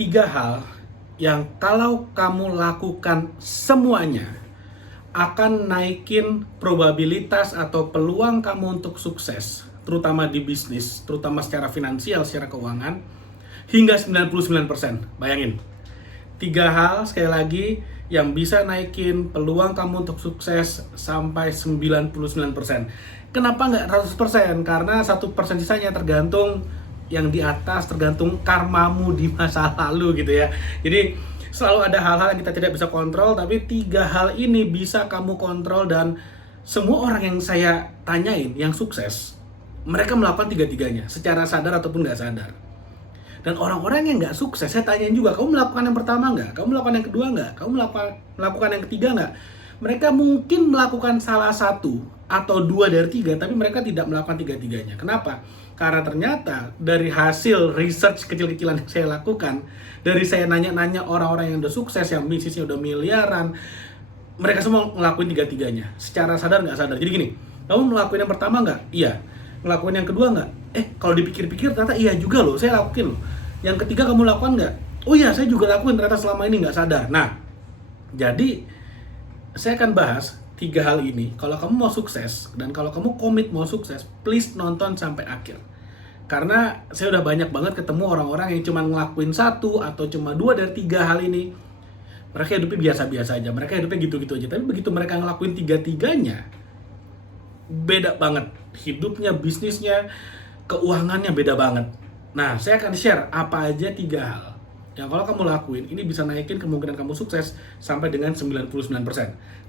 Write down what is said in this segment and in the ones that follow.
Tiga hal yang kalau kamu lakukan semuanya akan naikin probabilitas atau peluang kamu untuk sukses, terutama di bisnis, terutama secara finansial, secara keuangan, hingga 99%. Bayangin, tiga hal sekali lagi yang bisa naikin peluang kamu untuk sukses sampai 99%. Kenapa nggak 100%? Karena 1% sisanya tergantung yang di atas, tergantung karmamu di masa lalu gitu ya. Jadi selalu ada hal-hal yang kita tidak bisa kontrol, tapi tiga hal ini bisa kamu kontrol. Dan semua orang yang saya tanyain yang sukses, mereka melakukan tiga-tiganya secara sadar ataupun nggak sadar. Dan orang-orang yang nggak sukses, saya tanyain juga, kamu melakukan yang pertama nggak? Kamu melakukan yang kedua nggak? Kamu melakukan yang ketiga nggak? Mereka mungkin melakukan salah satu atau dua dari tiga, tapi mereka tidak melakukan tiga-tiganya. Kenapa? Karena ternyata dari hasil research kecil-kecilan yang saya lakukan, dari saya nanya-nanya orang-orang yang udah sukses, yang bisnisnya udah miliaran, mereka semua ngelakuin tiga-tiganya, secara sadar nggak sadar. Jadi gini, kamu melakukan yang pertama nggak? Iya. Ngelakuin yang kedua nggak? Kalau dipikir-pikir ternyata iya juga loh, saya lakuin loh. Yang ketiga kamu lakukan nggak? Oh iya, saya juga lakuin, ternyata selama ini nggak sadar. Nah, jadi saya akan bahas tiga hal ini. Kalau kamu mau sukses, dan kalau kamu komit mau sukses, please nonton sampai akhir. Karena saya udah banyak banget ketemu orang-orang yang cuma ngelakuin satu atau cuma dua dari tiga hal ini. Mereka hidupnya biasa-biasa aja, mereka hidupnya gitu-gitu aja. Tapi begitu mereka ngelakuin tiga-tiganya, beda banget. Hidupnya, bisnisnya, keuangannya beda banget. Nah, saya akan share apa aja tiga hal yang kalau kamu lakuin, ini bisa naikin kemungkinan kamu sukses sampai dengan 99%.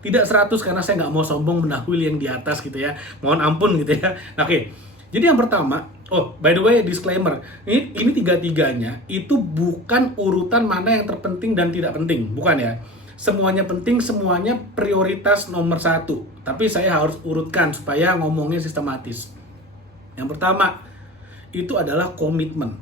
Tidak 100 karena saya nggak mau sombong mendahului yang di atas gitu ya. Mohon ampun gitu ya. Nah, oke. Jadi yang pertama, by the way, disclaimer, ini tiga-tiganya itu bukan urutan mana yang terpenting dan tidak penting, bukan ya. Semuanya penting, semuanya prioritas nomor satu. Tapi saya harus urutkan supaya ngomongnya sistematis. Yang pertama, itu adalah komitmen.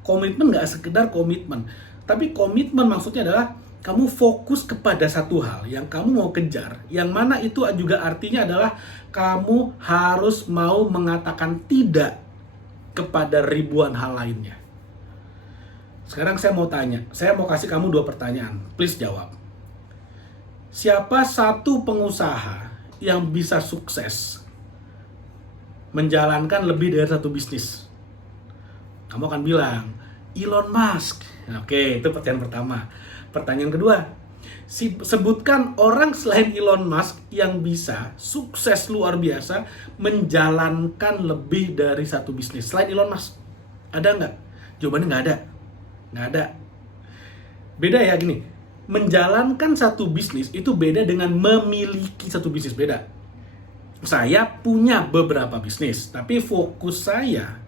Komitmen nggak sekedar komitmen, tapi komitmen maksudnya adalah kamu fokus kepada satu hal yang kamu mau kejar, yang mana itu juga artinya adalah kamu harus mau mengatakan tidak kepada ribuan hal lainnya. Sekarang saya mau tanya, saya mau kasih kamu dua pertanyaan, please jawab. Siapa satu pengusaha yang bisa sukses menjalankan lebih dari satu bisnis? Kamu akan bilang, Elon Musk. Oke, itu pertanyaan pertama. Pertanyaan kedua, sebutkan orang selain Elon Musk yang bisa sukses luar biasa menjalankan lebih dari satu bisnis. Selain Elon Musk, ada nggak? Jawabannya nggak ada. Nggak ada. Beda ya gini, menjalankan satu bisnis itu beda dengan memiliki satu bisnis, beda. Saya punya beberapa bisnis, tapi fokus saya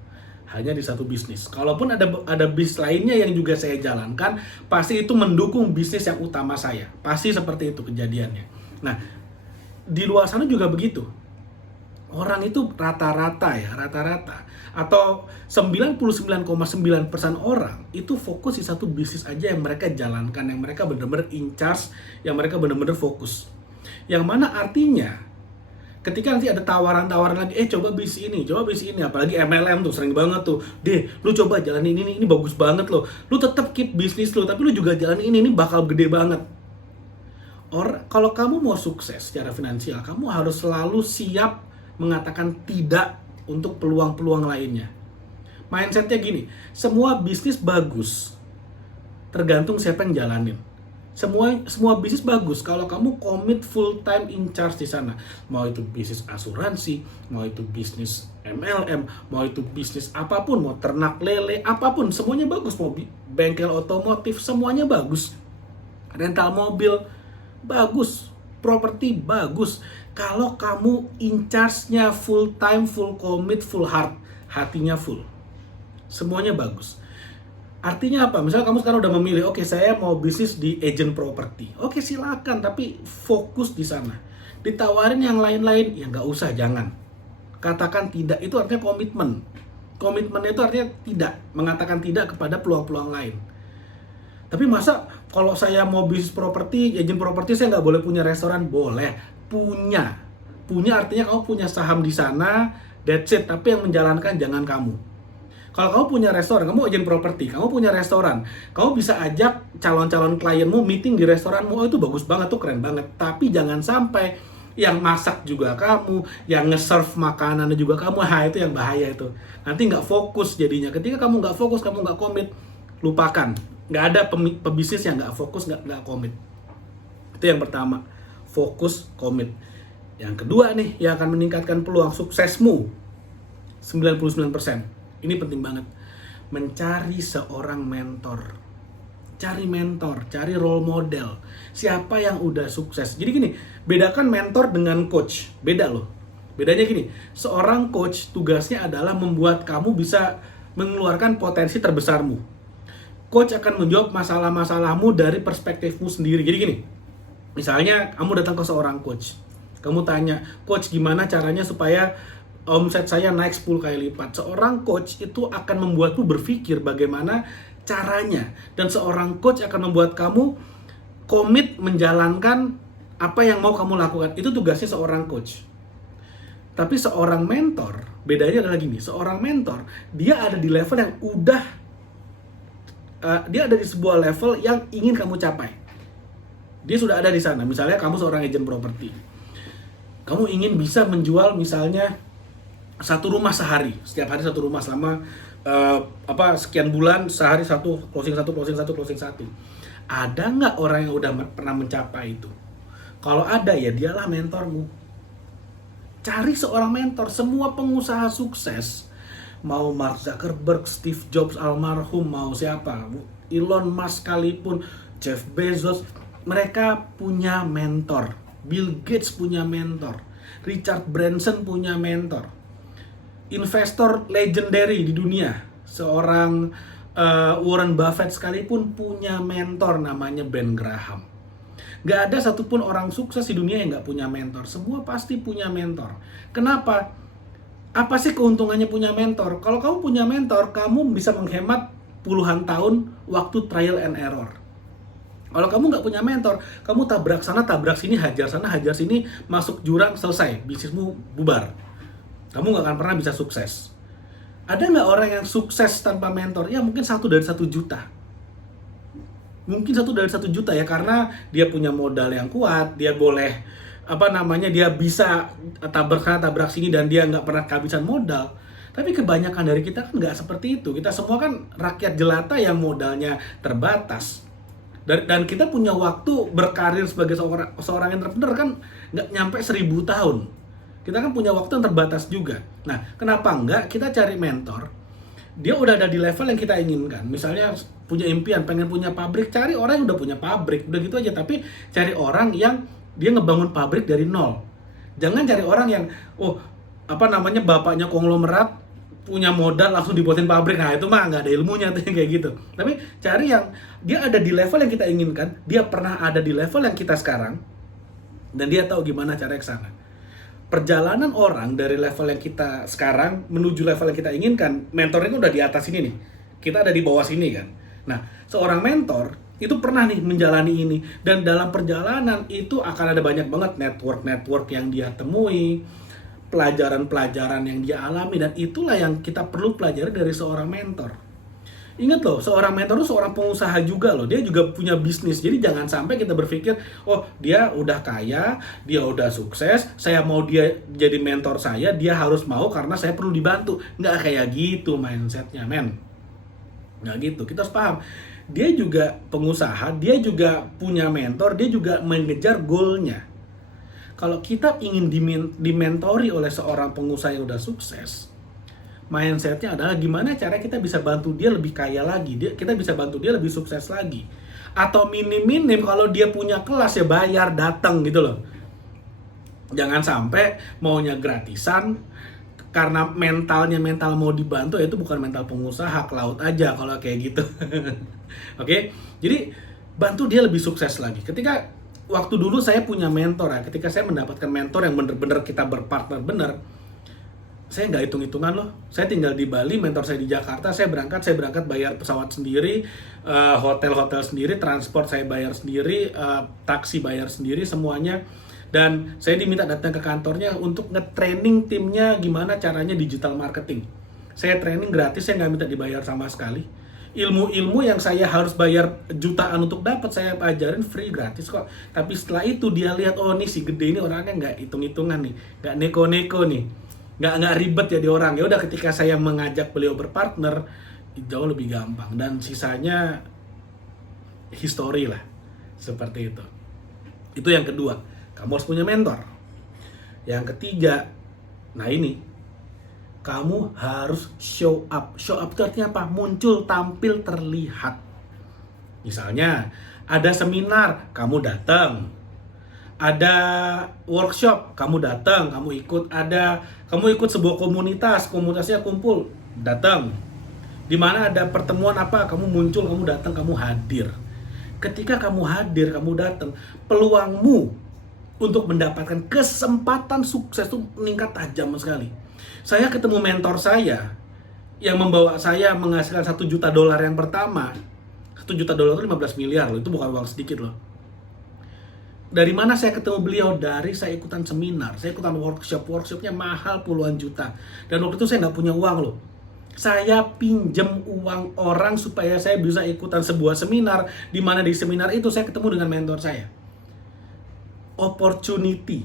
hanya di satu bisnis. Kalaupun ada bisnis lainnya yang juga saya jalankan, pasti itu mendukung bisnis yang utama saya. Pasti seperti itu kejadiannya. Nah, di luar sana juga begitu. Orang itu rata-rata atau 99,9% orang itu fokus di satu bisnis aja yang mereka jalankan, yang mereka benar-benar in charge, yang mereka benar-benar fokus. Yang mana artinya ketika nanti ada tawaran-tawaran lagi, coba bisnis ini, apalagi MLM tuh sering banget tuh, lu coba jalanin ini bagus banget loh, lu tetap keep bisnis lu, tapi lu juga jalanin ini bakal gede banget. Kalau kamu mau sukses secara finansial, kamu harus selalu siap mengatakan tidak untuk peluang-peluang lainnya. Mindsetnya gini, semua bisnis bagus, tergantung siapa yang jalanin. Semua bisnis bagus kalau kamu komit full time in charge di sana. Mau itu bisnis asuransi, mau itu bisnis MLM, mau itu bisnis apapun, mau ternak lele, apapun, semuanya bagus. Mau bengkel otomotif, semuanya bagus. Rental mobil, bagus. Properti, bagus. Kalau kamu in charge-nya full time, full commit, full heart, hatinya full. Semuanya bagus. Artinya apa? Misalnya kamu sekarang udah memilih, oke, saya mau bisnis di agent properti. Oke, silakan, tapi fokus di sana. Ditawarin yang lain-lain, ya nggak usah, jangan. Katakan tidak, itu artinya komitmen. Komitmennya itu artinya tidak, mengatakan tidak kepada peluang-peluang lain. Tapi masa kalau saya mau bisnis properti, agent properti, saya nggak boleh punya restoran? Boleh, punya. Punya artinya kamu punya saham di sana, that's it. Tapi yang menjalankan jangan kamu. Kalau kamu punya restoran, kamu agen properti, kamu punya restoran, kamu bisa ajak calon-calon klienmu meeting di restoranmu. Oh, itu bagus banget tuh, keren banget. Tapi jangan sampai yang masak juga kamu, yang nge-serve makanannya juga kamu. Itu yang bahaya itu. Nanti nggak fokus jadinya. Ketika kamu nggak fokus, kamu nggak komit, lupakan. Nggak ada pebisnis yang nggak fokus, nggak komit. Itu yang pertama, fokus, komit. Yang kedua nih, yang akan meningkatkan peluang suksesmu 99%. Ini penting banget. Mencari seorang mentor. Cari mentor, cari role model. Siapa yang udah sukses. Jadi gini, bedakan mentor dengan coach. Beda loh. Bedanya gini, seorang coach tugasnya adalah membuat kamu bisa mengeluarkan potensi terbesarmu. Coach akan menjawab masalah-masalahmu dari perspektifmu sendiri. Jadi gini, misalnya kamu datang ke seorang coach. Kamu tanya, coach gimana caranya supaya omset saya naik 10 kali lipat. Seorang coach itu akan membuatmu berpikir bagaimana caranya. Dan seorang coach akan membuat kamu komit menjalankan apa yang mau kamu lakukan. Itu tugasnya seorang coach. Tapi seorang mentor, bedanya adalah gini. Seorang mentor, dia ada di level yang dia ada di sebuah level yang ingin kamu capai. Dia sudah ada di sana. Misalnya kamu seorang agent properti. Kamu ingin bisa menjual misalnya satu rumah sehari, setiap hari satu rumah selama sekian bulan, sehari closing satu. Ada nggak orang yang udah pernah mencapai itu? Kalau ada, ya dialah mentormu. Cari seorang mentor. Semua pengusaha sukses, mau Mark Zuckerberg, Steve Jobs almarhum, mau siapa, Elon Musk sekalipun, Jeff Bezos, mereka punya mentor. Bill Gates punya mentor, Richard Branson punya mentor. Investor legendary di dunia, seorang Warren Buffett sekalipun punya mentor namanya Ben Graham. Gak ada satupun orang sukses di dunia yang gak punya mentor. Semua pasti punya mentor. Kenapa? Apa sih keuntungannya punya mentor? Kalau kamu punya mentor, kamu bisa menghemat puluhan tahun waktu trial and error. Kalau kamu nggak punya mentor, kamu tabrak sana, tabrak sini, hajar sana, hajar sini, masuk jurang, selesai, bisnismu bubar. Kamu nggak akan pernah bisa sukses. Ada nggak orang yang sukses tanpa mentor? Ya mungkin 1 dari 1 juta. Mungkin 1 dari 1 juta ya, karena dia punya modal yang kuat, dia boleh, dia bisa tabrak sana, tabrak sini, dan dia nggak pernah kehabisan modal. Tapi kebanyakan dari kita kan nggak seperti itu. Kita semua kan rakyat jelata yang modalnya terbatas. Dan kita punya waktu berkarir sebagai seorang entrepreneur kan nggak nyampe 1000 tahun. Kita kan punya waktu yang terbatas juga. Nah, kenapa enggak kita cari mentor? Dia udah ada di level yang kita inginkan. Misalnya punya impian, pengen punya pabrik, cari orang yang udah punya pabrik. Udah gitu aja, tapi cari orang yang dia ngebangun pabrik dari nol. Jangan cari orang yang, bapaknya konglomerat, punya modal langsung dibuatin pabrik. Nah, itu mah nggak ada ilmunya tuh kayak gitu. Tapi cari yang dia ada di level yang kita inginkan, dia pernah ada di level yang kita sekarang, dan dia tahu gimana cara ke sana. Perjalanan orang dari level yang kita sekarang menuju level yang kita inginkan, mentornya udah di atas ini nih. Kita ada di bawah sini kan. Nah, seorang mentor itu pernah nih menjalani ini, dan dalam perjalanan itu akan ada banyak banget network yang dia temui, pelajaran-pelajaran yang dia alami, dan itulah yang kita perlu pelajari dari seorang mentor. Ingat loh, seorang mentor itu seorang pengusaha juga loh. Dia juga punya bisnis. Jadi jangan sampai kita berpikir, oh dia udah kaya, dia udah sukses, saya mau dia jadi mentor saya, dia harus mau karena saya perlu dibantu. Nggak kayak gitu mindsetnya, men. Nggak gitu, kita harus paham. Dia juga pengusaha, dia juga punya mentor, dia juga mengejar goalnya. Kalau kita ingin dimentori oleh seorang pengusaha yang udah sukses, mindsetnya adalah gimana cara kita bisa bantu dia lebih kaya lagi, kita bisa bantu dia lebih sukses lagi. Atau minim kalau dia punya kelas ya bayar, datang gitu loh. Jangan sampai maunya gratisan karena mental mau dibantu, ya itu bukan mental pengusaha, ke laut aja kalau kayak gitu. Oke? Jadi bantu dia lebih sukses lagi. Ketika waktu dulu saya punya mentor ya, ketika saya mendapatkan mentor yang bener-bener kita berpartner bener, saya nggak hitung-hitungan loh. Saya tinggal di Bali, mentor saya di Jakarta, saya berangkat bayar pesawat sendiri, hotel sendiri, transport saya bayar sendiri, taksi bayar sendiri, semuanya. Dan saya diminta datang ke kantornya untuk nge-training timnya gimana caranya digital marketing. Saya training gratis, saya nggak minta dibayar sama sekali. Ilmu-ilmu yang saya harus bayar jutaan untuk dapat, saya ajarin free gratis kok. Tapi setelah itu dia lihat, oh nih si gede ini orangnya nggak hitung-hitungan nih, nggak neko-neko nih, nggak ribet jadi orang. Ya udah, ketika saya mengajak beliau berpartner, jauh lebih gampang, dan sisanya history lah, seperti itu. Itu yang kedua, kamu harus punya mentor. Yang ketiga, nah ini, kamu harus show up. Show up itu artinya apa? Muncul, tampil, terlihat. Misalnya, ada seminar, kamu datang. Ada workshop, kamu datang, kamu ikut. Kamu ikut sebuah komunitasnya kumpul, datang. Di mana ada pertemuan apa, kamu muncul, kamu datang, kamu hadir. Ketika kamu hadir, kamu datang, peluangmu untuk mendapatkan kesempatan sukses itu meningkat tajam sekali. Saya ketemu mentor saya yang membawa saya menghasilkan $1 juta yang pertama. $1 juta itu 15 miliar loh, itu bukan uang sedikit loh. Dari mana saya ketemu beliau? Dari saya ikutan seminar, saya ikutan workshopnya mahal puluhan juta. Dan waktu itu saya nggak punya uang loh. Saya pinjem uang orang supaya saya bisa ikutan sebuah seminar, di mana di seminar itu saya ketemu dengan mentor saya. Opportunity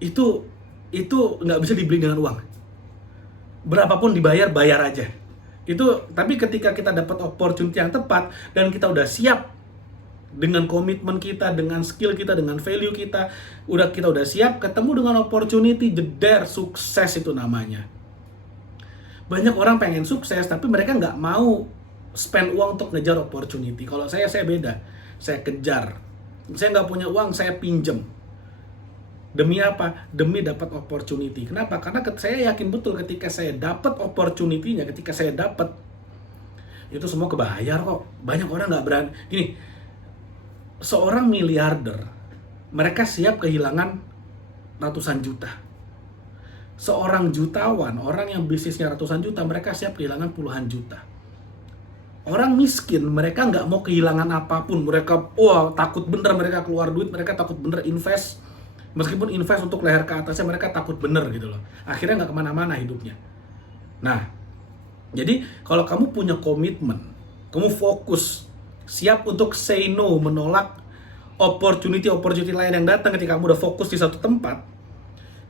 itu nggak bisa dibeli dengan uang. Berapapun dibayar, bayar aja. Tapi ketika kita dapat opportunity yang tepat dan kita udah siap dengan komitmen kita, dengan skill kita, dengan value kita, kita udah siap ketemu dengan opportunity, jeder, sukses itu namanya. Banyak orang pengen sukses, tapi mereka nggak mau spend uang untuk ngejar opportunity. Kalau saya beda. Saya kejar. Saya nggak punya uang, saya pinjem. Demi apa? Demi dapat opportunity. Kenapa? Karena saya yakin betul ketika saya dapat opportunity-nya, ketika saya dapat, itu semua kebayar kok. Banyak orang nggak berani. Gini, seorang miliarder, mereka siap kehilangan ratusan juta. Seorang jutawan, orang yang bisnisnya ratusan juta, mereka siap kehilangan puluhan juta. Orang miskin, mereka nggak mau kehilangan apapun. Mereka, takut bener mereka keluar duit, mereka takut bener invest. Meskipun invest untuk leher ke atasnya, mereka takut bener gitu loh. Akhirnya nggak kemana-mana hidupnya. Nah, jadi kalau kamu punya komitmen, kamu fokus, siap untuk say no, menolak opportunity lain yang datang ketika kamu udah fokus di satu tempat.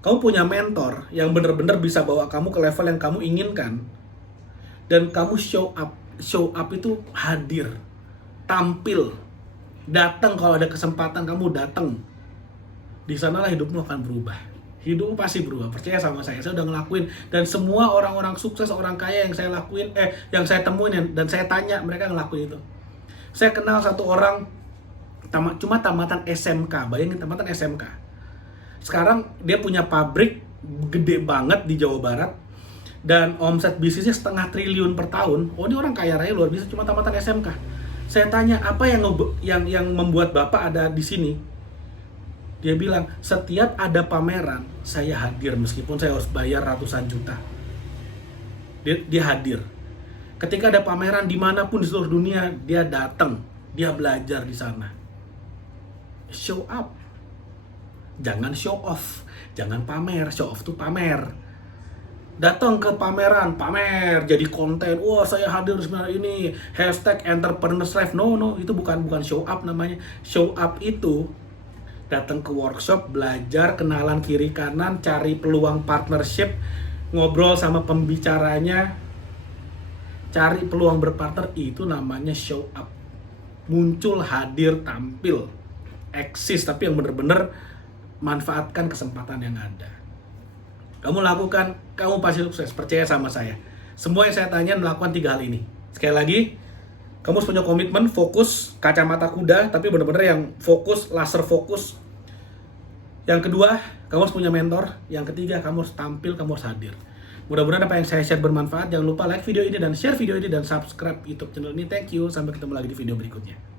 Kamu punya mentor yang benar-benar bisa bawa kamu ke level yang kamu inginkan. Dan kamu show up. Show up itu hadir, tampil, datang kalau ada kesempatan, kamu datang. Di sanalah hidupmu akan berubah. Hidupmu pasti berubah, percaya sama saya udah ngelakuin. Dan semua orang-orang sukses, orang kaya yang saya lakuin, yang saya temuin dan saya tanya, mereka ngelakuin itu. Saya kenal satu orang cuma tamatan SMK, bayangin tamatan SMK. Sekarang dia punya pabrik gede banget di Jawa Barat dan omset bisnisnya 500 triliun per tahun. Oh, ini orang kaya raya luar biasa, cuma tamatan SMK. Saya tanya, apa yang membuat Bapak ada di sini? Dia bilang, setiap ada pameran saya hadir meskipun saya harus bayar ratusan juta. Dia hadir. Ketika ada pameran dimanapun di seluruh dunia, dia datang, dia belajar di sana. Show up. Jangan show off, jangan pamer. Show off tuh pamer. Datang ke pameran, pamer, jadi konten. Wah, saya hadir sebenarnya ini #entrepreneurs life. No, itu bukan show up namanya. Show up itu datang ke workshop, belajar, kenalan kiri kanan, cari peluang partnership, ngobrol sama pembicaranya, cari peluang berpartner. Itu namanya show up. Muncul, hadir, tampil, eksis, tapi yang bener-bener manfaatkan kesempatan yang ada. Kamu lakukan, kamu pasti sukses. Percaya sama saya. Semua yang saya tanya melakukan 3 hal ini. Sekali lagi, kamu harus punya komitmen, fokus, kacamata kuda, tapi benar-benar yang fokus, laser fokus. Yang kedua, kamu harus punya mentor. Yang ketiga, kamu harus tampil, kamu harus hadir. Mudah-mudahan apa yang saya share bermanfaat. Jangan lupa like video ini dan share video ini dan subscribe YouTube channel ini. Thank you. Sampai ketemu lagi di video berikutnya.